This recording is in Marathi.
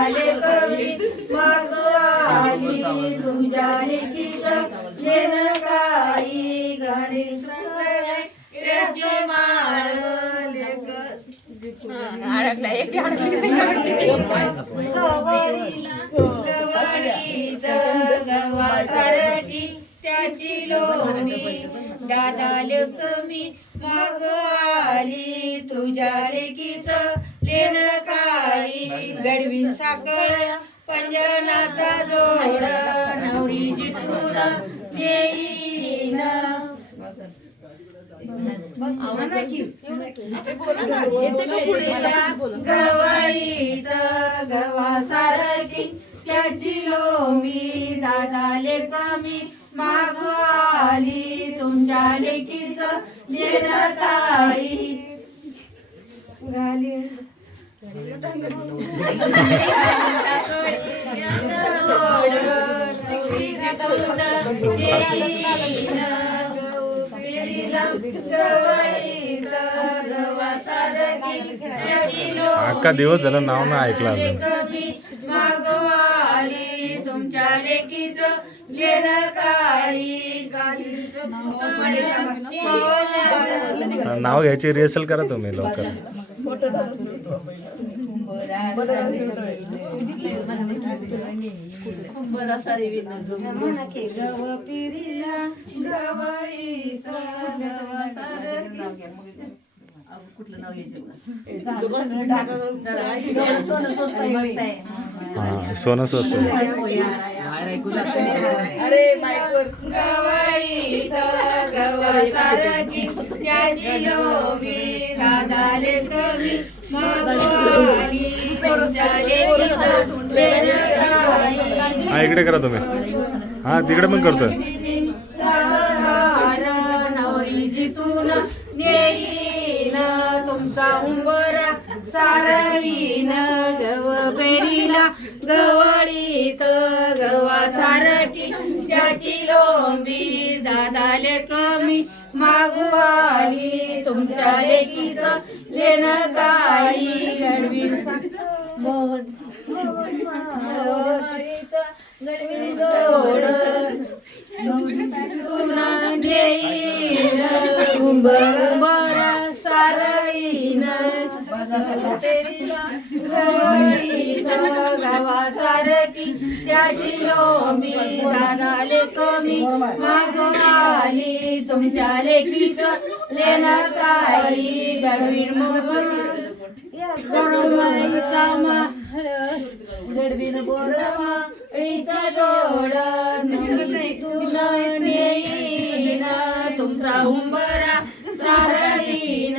दादाले कमी माग आली तुझ्या लेकीचं लेन काही घाली सगळे त्याची माळ गवळीत गवासारखी त्याची लोणी दादा लक्ष्मी माग आली तुझ्या लेकीचं लेन काही गडवीन साकळ पंजनाचा जोड नवरी जिथून येईन गवळीत गवासारखी त्याची लोमी दादाले कमी माग आली तुमच्या लेकीचं लेन काही घाली अख्खा दिवस झाला नाव ना ऐकला मागवाली तुमच्या लेकीचं लेन काही नाव घ्यायची रिहर्सल करा तुम्ही लवकर गव पिरीला गवळीत सोनं स्वस्त गवळीत गवासारखी त्याची लोमी दादाले कमी मागवाली तुमच्या लेकीचं लेन काही हा इकडे करा तुम्ही हा तिकडे पण करतोय नवरी जिथून नेईन तुमचा उंबरा सारवीन गव पेरीला गवळीत गवासारखी त्याची लोंबी दादाले कमी मागू आली तुमच्या लेकीचं लेन काही गडवीन जोड उंबरा सारईन गावासारखी त्याची लोमी दादाले कमी माग आली तुमच्या लेकीचं लेन काही गडवीन गडवीन बोरमाळीचा जोड तुन नेईन तुमचा उंबरा सारवीन